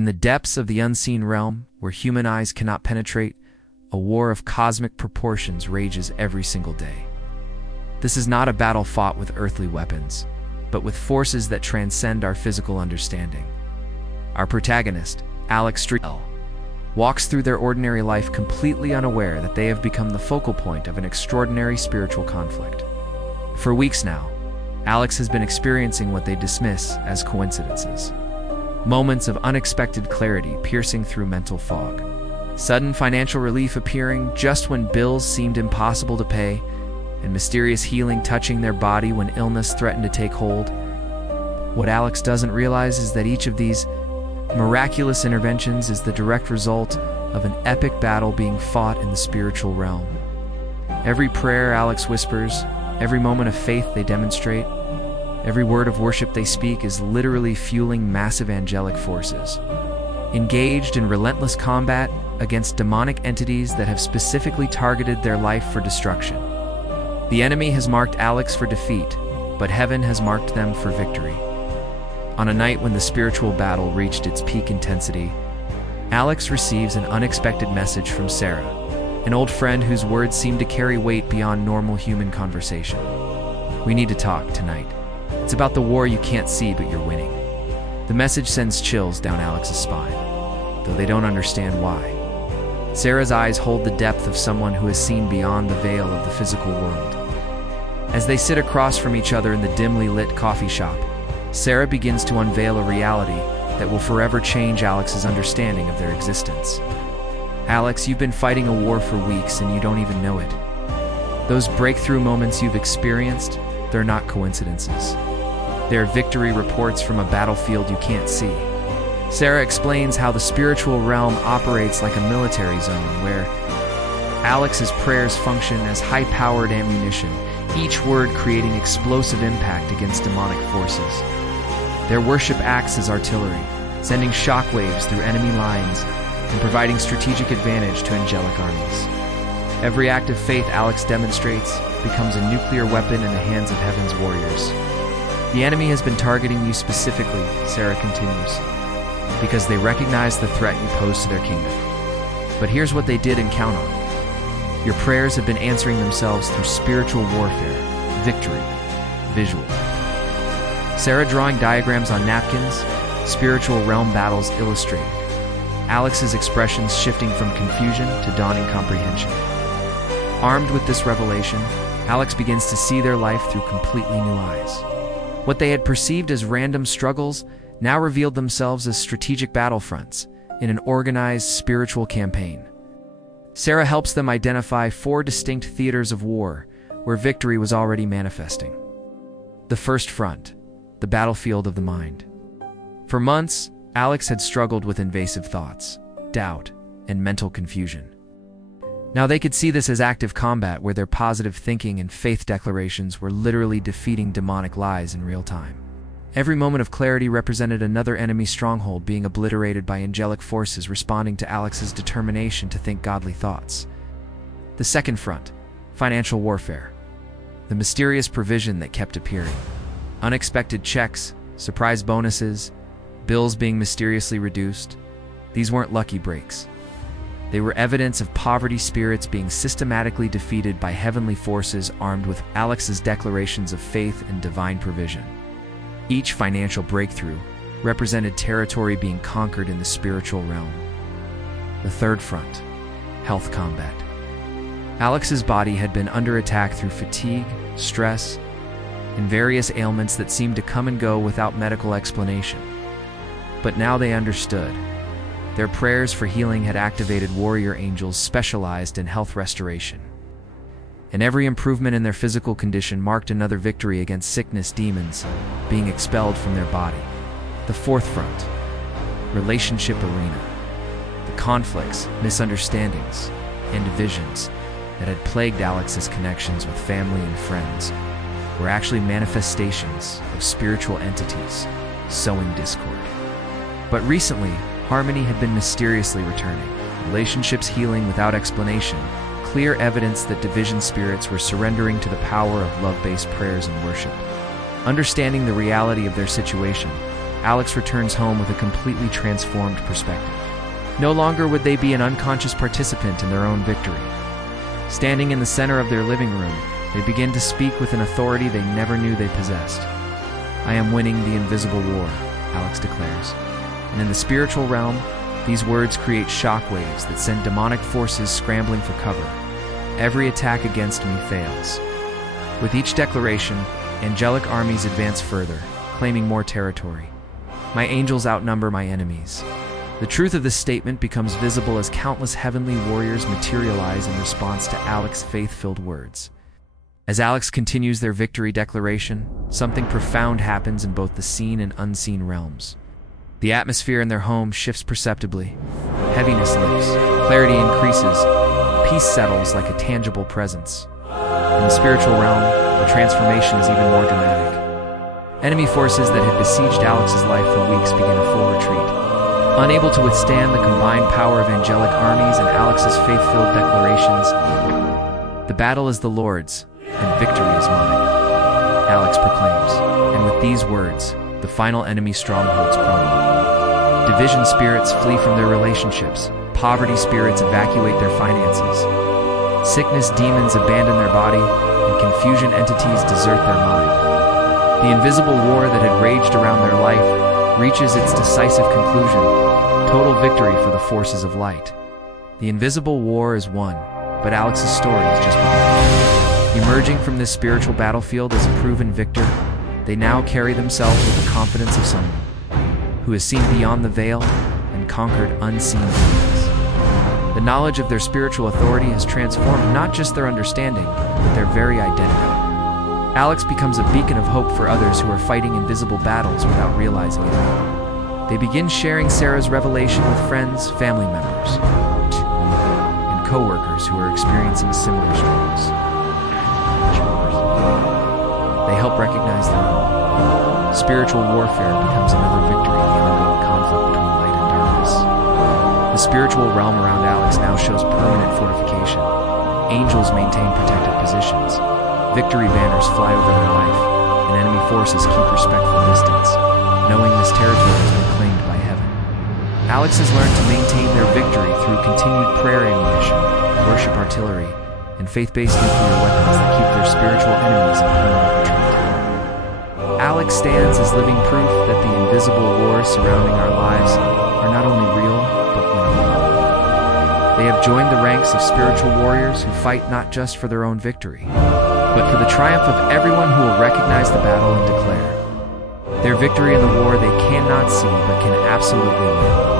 In the depths of the unseen realm, where human eyes cannot penetrate, a war of cosmic proportions rages every single day. This is not a battle fought with earthly weapons, but with forces that transcend our physical understanding. Our protagonist, Alex, walks through their ordinary life completely unaware that they have become the focal point of an extraordinary spiritual conflict. For weeks now, Alex has been experiencing what they dismiss as coincidences. Moments of unexpected clarity piercing through mental fog. Sudden financial relief appearing just when bills seemed impossible to pay, and mysterious healing touching their body when illness threatened to take hold. What Alex doesn't realize is that each of these miraculous interventions is the direct result of an epic battle being fought in the spiritual realm. Every prayer Alex whispers, every moment of faith they demonstrate, every word of worship they speak is literally fueling massive angelic forces, engaged in relentless combat against demonic entities that have specifically targeted their life for destruction. The enemy has marked Alex for defeat, but heaven has marked them for victory. On a night when the spiritual battle reached its peak intensity, Alex receives an unexpected message from Sarah, an old friend whose words seem to carry weight beyond normal human conversation. "We need to talk tonight. It's about the war you can't see, but you're winning." The message sends chills down Alex's spine, though they don't understand why. Sarah's eyes hold the depth of someone who has seen beyond the veil of the physical world. As they sit across from each other in the dimly lit coffee shop, Sarah begins to unveil a reality that will forever change Alex's understanding of their existence. "Alex, you've been fighting a war for weeks and you don't even know it. Those breakthrough moments you've experienced, they're not coincidences. They're victory reports from a battlefield you can't see." Sarah explains how the spiritual realm operates like a military zone where Alex's prayers function as high-powered ammunition, each word creating explosive impact against demonic forces. Their worship acts as artillery, sending shockwaves through enemy lines and providing strategic advantage to angelic armies. Every act of faith Alex demonstrates becomes a nuclear weapon in the hands of heaven's warriors. "The enemy has been targeting you specifically," Sarah continues, "because they recognize the threat you pose to their kingdom. But here's what they didn't count on. Your prayers have been answering themselves through spiritual warfare, victory, visual." Sarah drawing diagrams on napkins, spiritual realm battles illustrated. Alex's expressions shifting from confusion to dawning comprehension. Armed with this revelation, Alex begins to see their life through completely new eyes. What they had perceived as random struggles now revealed themselves as strategic battlefronts in an organized spiritual campaign. Sarah helps them identify 4 distinct theaters of war where victory was already manifesting. The first front, the battlefield of the mind. For months, Alex had struggled with invasive thoughts, doubt, and mental confusion. Now they could see this as active combat where their positive thinking and faith declarations were literally defeating demonic lies in real time. Every moment of clarity represented another enemy stronghold being obliterated by angelic forces responding to Alex's determination to think godly thoughts. The second front, financial warfare. The mysterious provision that kept appearing. Unexpected checks, surprise bonuses, bills being mysteriously reduced. These weren't lucky breaks. They were evidence of poverty spirits being systematically defeated by heavenly forces armed with Alex's declarations of faith and divine provision. Each financial breakthrough represented territory being conquered in the spiritual realm. The third front, health combat. Alex's body had been under attack through fatigue, stress, and various ailments that seemed to come and go without medical explanation. But now they understood. Their prayers for healing had activated warrior angels specialized in health restoration. And every improvement in their physical condition marked another victory against sickness demons being expelled from their body. The fourth front, relationship arena. The conflicts, misunderstandings, and divisions that had plagued Alex's connections with family and friends were actually manifestations of spiritual entities sowing discord. But recently, harmony had been mysteriously returning, relationships healing without explanation, clear evidence that division spirits were surrendering to the power of love-based prayers and worship. Understanding the reality of their situation, Alex returns home with a completely transformed perspective. No longer would they be an unconscious participant in their own victory. Standing in the center of their living room, they begin to speak with an authority they never knew they possessed. "I am winning the invisible war," Alex declares. And in the spiritual realm, these words create shockwaves that send demonic forces scrambling for cover. Every attack against me fails. With each declaration, angelic armies advance further, claiming more territory. My angels outnumber my enemies. The truth of this statement becomes visible as countless heavenly warriors materialize in response to Alex's faith-filled words. As Alex continues their victory declaration, something profound happens in both the seen and unseen realms. The atmosphere in their home shifts perceptibly. Heaviness lifts, clarity increases, peace settles like a tangible presence. In the spiritual realm, the transformation is even more dramatic. Enemy forces that had besieged Alex's life for weeks begin a full retreat. Unable to withstand the combined power of angelic armies and Alex's faith-filled declarations, "The battle is the Lord's, and victory is mine," Alex proclaims. And with these words, the final enemy strongholds crumble. Division spirits flee from their relationships. Poverty spirits evacuate their finances. Sickness demons abandon their body, and confusion entities desert their mind. The invisible war that had raged around their life reaches its decisive conclusion, total victory for the forces of light. The invisible war is won, but Alex's story is just beginning. Emerging from this spiritual battlefield as a proven victor, they now carry themselves with the confidence of someone who has seen beyond the veil and conquered unseen demons. The knowledge of their spiritual authority has transformed not just their understanding, but their very identity. Alex becomes a beacon of hope for others who are fighting invisible battles without realizing it. They begin sharing Sarah's revelation with friends, family members, and co-workers who are experiencing similar struggles. They help recognize their own. Spiritual warfare becomes another victory in the ongoing conflict between light and darkness. The spiritual realm around Alex now shows permanent fortification. Angels maintain protective positions. Victory banners fly over their life, and enemy forces keep respectful distance, knowing this territory has been claimed by heaven. Alex has learned to maintain their victory through continued prayer ammunition, worship artillery, and faith-based nuclear weapons that keep their spiritual enemies in permanent retreat. Alex stands as living proof that the invisible wars surrounding our lives are not only real, but winnable. They have joined the ranks of spiritual warriors who fight not just for their own victory, but for the triumph of everyone who will recognize the battle and declare their victory in the war they cannot see but can absolutely win.